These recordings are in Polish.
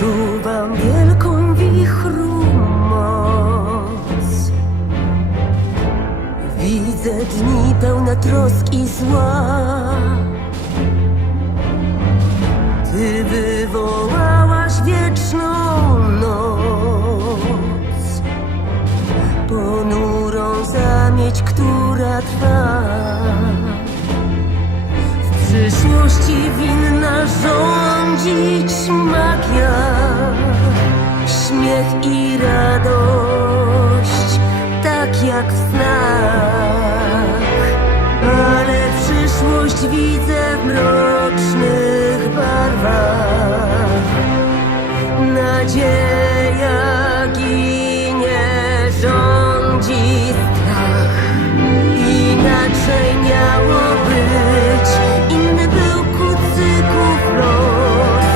Wyczuwam wielką wichru moc. Widzę dni pełne trosk i zła. Ty wywołałaś wieczną noc, ponurą zamieć, która trwa. W przyszłości winna rządzić magia, jak w snach. Ale przyszłość widzę w mrocznych barwach. Nadzieja ginie, rządzi strach. Inaczej miało być, inny był kucyków los.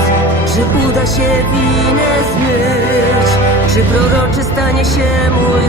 Czy uda się winę zmyć? Czy proroczy stanie się mój?